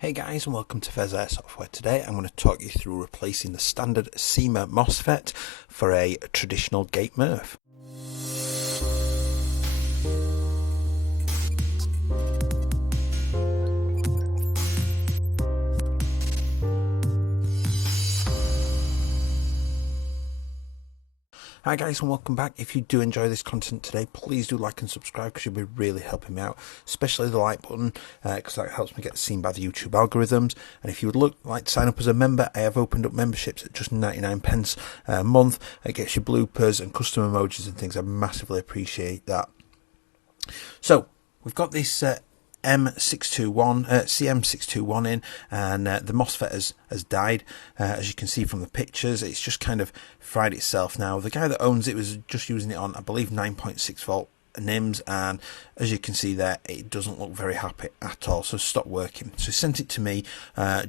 Hey guys, and welcome to Pheas Airsoft. Today I'm going to talk you through replacing the standard Cyma Mosfet for a traditional Gate Merf. Hi guys, and welcome back. If you do enjoy this content today, please do like and subscribe because you'll be really helping me out, especially the like button because that helps me get seen by the YouTube algorithms. And if you would like to sign up as a member, I have opened up memberships at just 99 pence a month. It gets you bloopers and custom emojis and things. I massively appreciate that. So we've got this CM621 in, and the MOSFET has died. As you can see from the pictures, it's just kind of fried itself now. The guy that owns it was just using it on, I believe, 9.6 volt NIMS, and as you can see there, it doesn't look very happy at all, so it stopped working. So he sent it to me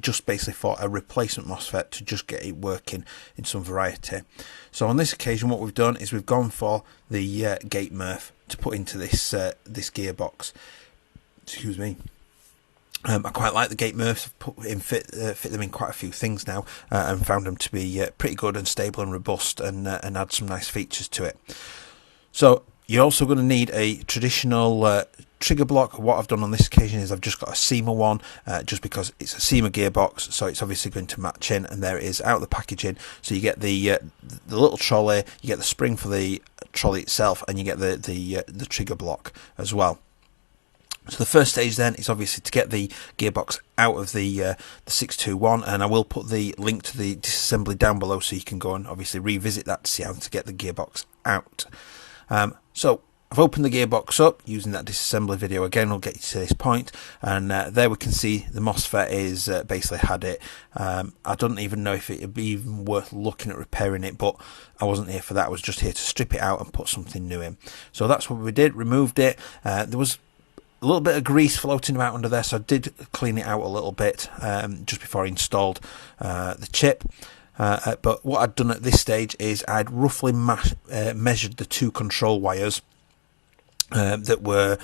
just basically for a replacement MOSFET to just get it working in some variety. So on this occasion, what we've done is we've gone for the Gate Merf to put into this gearbox. Excuse me. I quite like the Gate Merfs. I've fit them in quite a few things now, and found them to be pretty good and stable and robust, and add some nice features to it. So you're also going to need a traditional trigger block. What I've done on this occasion is I've just got a Cyma one, just because it's a Cyma gearbox, so it's obviously going to match in, and there it is out of the packaging. So you get the little trolley, you get the spring for the trolley itself, and you get the trigger block as well. So the first stage then is obviously to get the gearbox out of the 621, and I will put the link to the disassembly down below so you can go and obviously revisit that to see how to get the gearbox out. So I've opened the gearbox up using that disassembly video again. We'll get you to this point, and there we can see the MOSFET is basically had it. I don't even know if it would be even worth looking at repairing it, but I wasn't here for that. I was just here to strip it out and put something new in. So that's what we did, removed it. There was a little bit of grease floating about under there, so I did clean it out a little bit just before I installed the chip. But what I'd done at this stage is I'd roughly measured the two control wires that were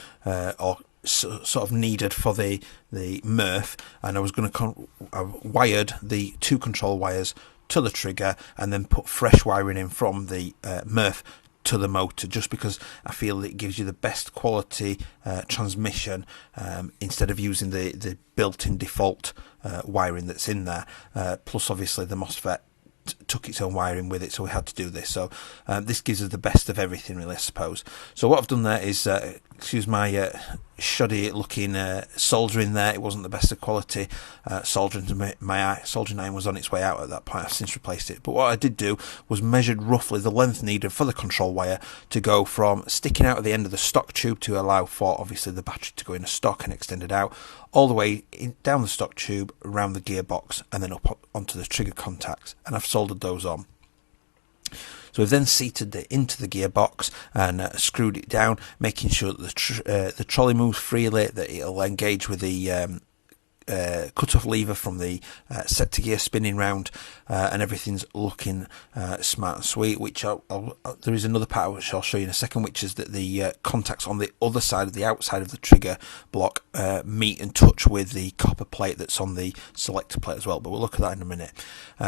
sort of needed for the Merf, and I was going to I wired the two control wires to the trigger and then put fresh wiring in from the Merf to the motor, just because I feel it gives you the best quality transmission instead of using the built-in default wiring that's in there. Plus obviously the MOSFET took its own wiring with it, so we had to do this. So this gives us the best of everything, really, I suppose. So what I've done there is, excuse my shoddy looking soldering there. It wasn't the best of quality soldering to my eye. Soldering iron was on its way out at that point. I've since replaced it. But what I did do was measured roughly the length needed for the control wire to go from sticking out at the end of the stock tube to allow for obviously the battery to go in a stock and extend it out, all the way down the stock tube, around the gearbox, and then up onto the trigger contacts, and I've soldered those on. So we've then seated it into the gearbox and screwed it down, making sure that the trolley moves freely, that it'll engage with the cut-off lever from the sector gear spinning round, and everything's looking smart and sweet. Which there is another part which I'll show you in a second, which is that the contacts on the other side of the outside of the trigger block meet and touch with the copper plate that's on the selector plate as well, but we'll look at that in a minute.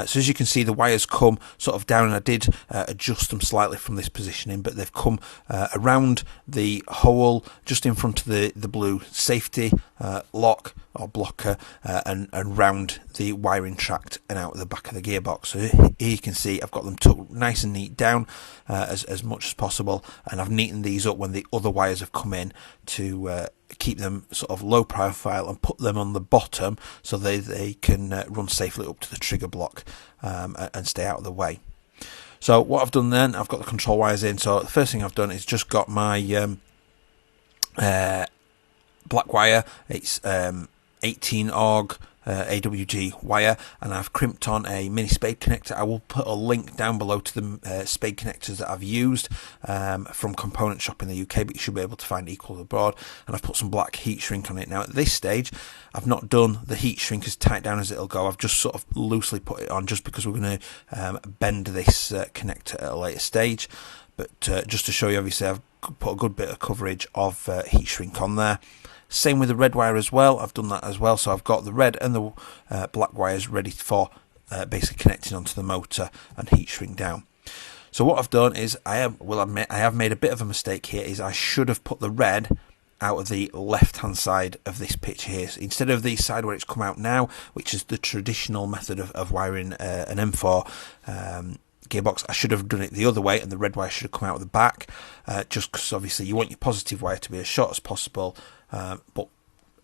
So as you can see, the wires come sort of down, and I did adjust them slightly from this positioning, but they've come around the hole just in front of the blue safety lock or blocker, and round the wiring tract and out the back of the gearbox. So here you can see I've got them tucked nice and neat down as much as possible, and I've neatened these up when the other wires have come in to keep them sort of low profile and put them on the bottom so they can run safely up to the trigger block and stay out of the way. So what I've done then, I've got the control wires in. So the first thing I've done is just got my black wire. It's 18 AUG AWG wire, and I've crimped on a mini spade connector. I will put a link down below to the spade connectors that I've used from Component Shop in the UK, but you should be able to find equal abroad. And I've put some black heat shrink on it. Now at this stage I've not done the heat shrink as tight down as it'll go. I've just sort of loosely put it on just because we're going to bend this connector at a later stage. But just to show you, obviously I've put a good bit of coverage of heat shrink on there. Same with the red wire as well. I've done that as well. So I've got the red and the black wires ready for basically connecting onto the motor and heat shrink down. So what I've done is, I will admit, I have made a bit of a mistake here. Is I should have put the red out of the left hand side of this picture here, so instead of the side where it's come out now, which is the traditional method of wiring an M4 gearbox. I should have done it the other way, and the red wire should have come out of the back, just because obviously you want your positive wire to be as short as possible, but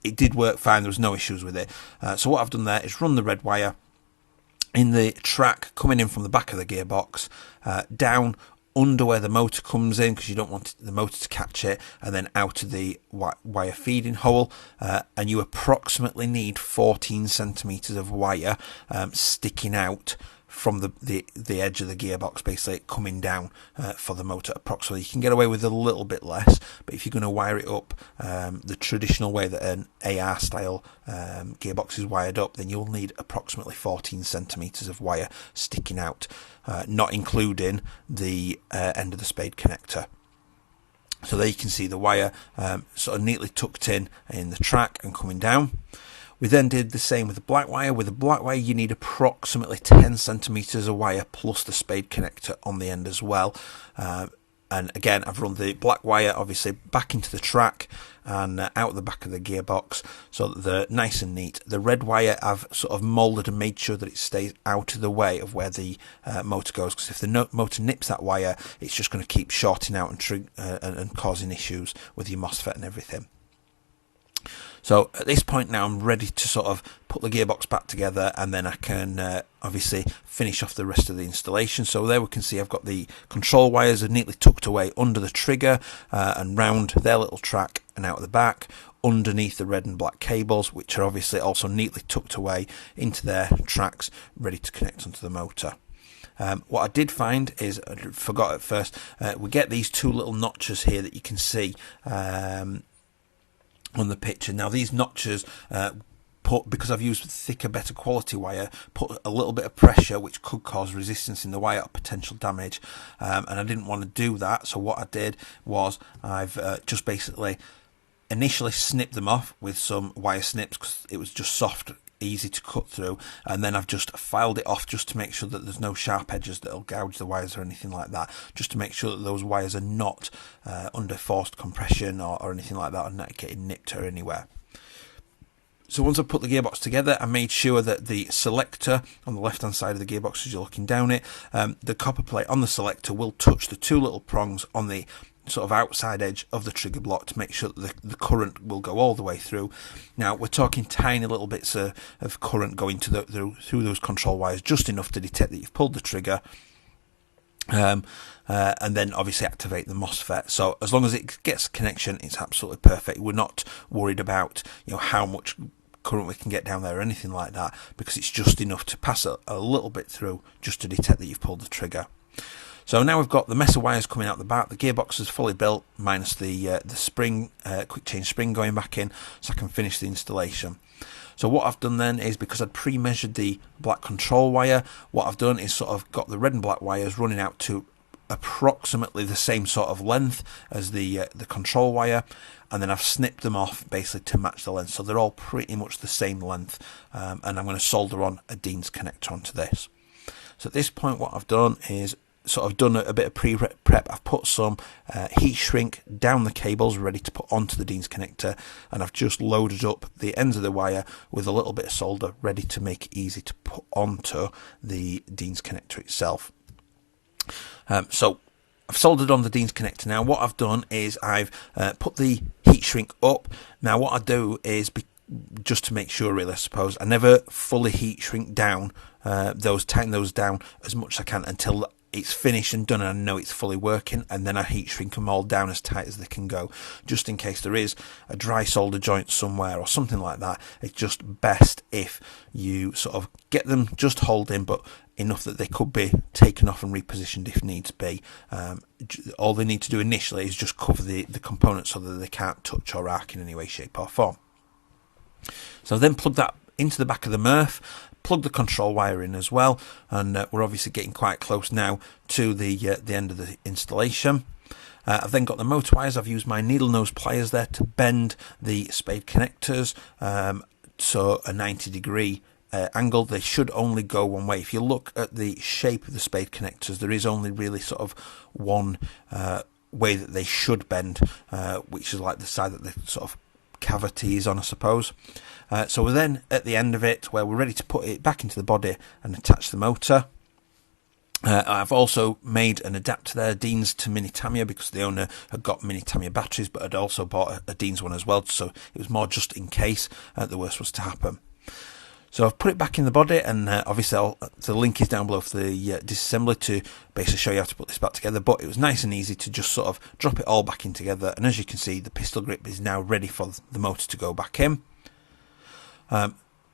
it did work fine. There was no issues with it. So what I've done there is run the red wire in the track coming in from the back of the gearbox, down under where the motor comes in, because you don't want the motor to catch it, and then out of the wire feeding hole, and you approximately need 14 centimeters of wire sticking out from the edge of the gearbox, basically coming down for the motor approximately. You can get away with a little bit less, but if you're going to wire it up the traditional way that an AR style gearbox is wired up, then you'll need approximately 14 centimeters of wire sticking out, not including the end of the spade connector. So there you can see the wire sort of neatly tucked in the track and coming down. We then did the same with the black wire. With the black wire, you need approximately 10 centimeters of wire plus the spade connector on the end as well. And again, I've run the black wire obviously back into the track and out the back of the gearbox so that they're nice and neat. The red wire I've sort of moulded and made sure that it stays out of the way of where the motor goes, because if the motor nips that wire, it's just going to keep shorting out and causing issues with your MOSFET and everything. So at this point now I'm ready to sort of put the gearbox back together, and then I can obviously finish off the rest of the installation. So there we can see I've got the control wires are neatly tucked away under the trigger and round their little track and out the back, underneath the red and black cables, which are obviously also neatly tucked away into their tracks, ready to connect onto the motor. What I did find is, I forgot at first, we get these two little notches here that you can see on the picture. Now these notches, because I've used thicker, better quality wire, put a little bit of pressure which could cause resistance in the wire or potential damage, and I didn't want to do that. So what I did was I've just basically initially snipped them off with some wire snips, because it was just soft, easy to cut through, and then I've just filed it off just to make sure that there's no sharp edges that'll gouge the wires or anything like that, just to make sure that those wires are not under forced compression or anything like that, or not getting nipped or anywhere. So once I put the gearbox together, I made sure that the selector on the left hand side of the gearbox, as you're looking down it, the copper plate on the selector will touch the two little prongs on the sort of outside edge of the trigger block to make sure that the current will go all the way through. Now we're talking tiny little bits of current going through those control wires, just enough to detect that you've pulled the trigger, and then obviously activate the MOSFET. So as long as it gets connection, it's absolutely perfect. We're not worried about how much current we can get down there or anything like that, because it's just enough to pass a little bit through just to detect that you've pulled the trigger. So now we've got the mess of wires coming out the back. The gearbox is fully built, minus the spring, quick change spring going back in, so I can finish the installation. So what I've done then is, because I'd pre-measured the black control wire, what I've done is sort of got the red and black wires running out to approximately the same sort of length as the control wire, and then I've snipped them off basically to match the length, so they're all pretty much the same length, and I'm going to solder on a Dean's connector onto this. So at this point what I've done is sort of done a bit of pre-prep. I've put some heat shrink down the cables ready to put onto the Dean's connector, and I've just loaded up the ends of the wire with a little bit of solder ready to make it easy to put onto the Dean's connector itself. So I've soldered on the Dean's connector. Now what I've done is I've put the heat shrink up. Now what I do is, just to make sure really, I suppose, I never fully heat shrink down tighten those down as much as I can until it's finished and done and I know it's fully working, and then I heat shrink them all down as tight as they can go, just in case there is a dry solder joint somewhere or something like that. It's just best if you sort of get them just holding, but enough that they could be taken off and repositioned if needs be. All they need to do initially is just cover the components so that they can't touch or arc in any way, shape or form. So then plug that into the back of the Merf, plug the control wire in as well, and we're obviously getting quite close now to the end of the installation. I've then got the motor wires. I've used my needle nose pliers there to bend the spade connectors, so a 90-degree angle. They should only go one way. If you look at the shape of the spade connectors, there is only really sort of one way that they should bend, which is like the side that the sort of cavity is on, I suppose. So we're then at the end of it, where we're ready to put it back into the body and attach the motor. I've also made an adapter there, Dean's to Mini Tamiya, because the owner had got Mini Tamiya batteries, but had also bought a Dean's one as well, so it was more just in case the worst was to happen. So I've put it back in the body, and obviously the link is down below for the disassembly to basically show you how to put this back together. But it was nice and easy to just sort of drop it all back in together, and as you can see, the pistol grip is now ready for the motor to go back in.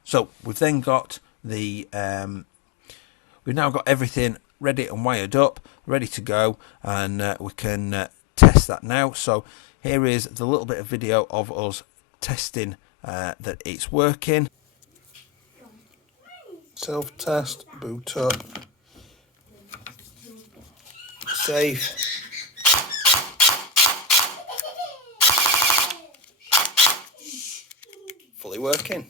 So we've then got the we've now got everything ready and wired up, ready to go, and we can test that now. So here is the little bit of video of us testing that it's working. Self-test, boot up, safe. Fully working.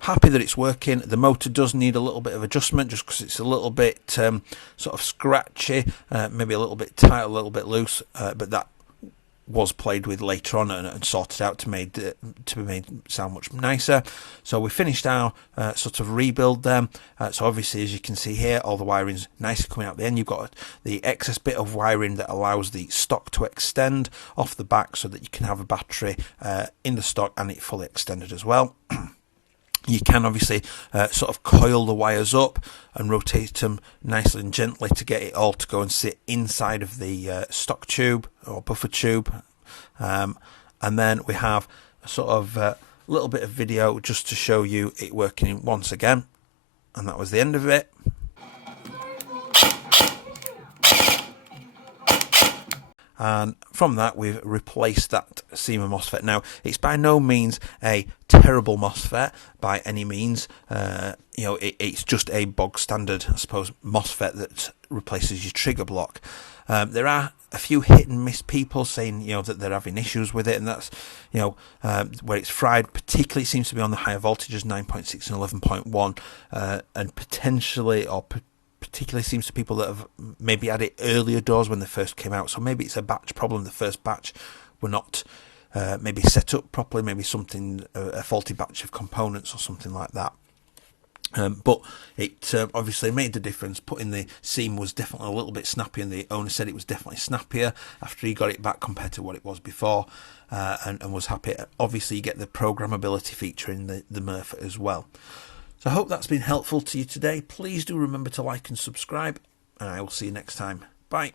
Happy that it's working. The motor does need a little bit of adjustment just because it's a little bit sort of scratchy, maybe a little bit tight, a little bit loose, but that was played with later on and sorted out to be made sound much nicer. So we finished our sort of rebuild then. So obviously, as you can see here, all the wiring's nicely coming out the end. You've got the excess bit of wiring that allows the stock to extend off the back so that you can have a battery in the stock and it fully extended as well. You can obviously sort of coil the wires up and rotate them nicely and gently to get it all to go and sit inside of the stock tube or buffer tube. And then we have a sort of little bit of video just to show you it working once again. And that was the end of it. And from that, we've replaced that Cyma Mosfet. Now, it's by no means a terrible Mosfet by any means. You know, it's just a bog standard, I suppose, Mosfet that replaces your trigger block. There are a few hit and miss people saying, you know, that they're having issues with it, and that's, you know, where it's fried. Particularly, it seems to be on the higher voltages, 9.6 and 11.1, and potentially or particularly seems to people that have maybe had it earlier doors when they first came out. So maybe it's a batch problem. The first batch were not maybe set up properly, maybe something, a faulty batch of components or something like that. But it obviously made the difference. Putting the seam was definitely a little bit snappy, and the owner said it was definitely snappier after he got it back compared to what it was before, and was happy. Obviously, you get the programmability feature in the Merf as well. So I hope that's been helpful to you today. Please do remember to like and subscribe, and I will see you next time. Bye.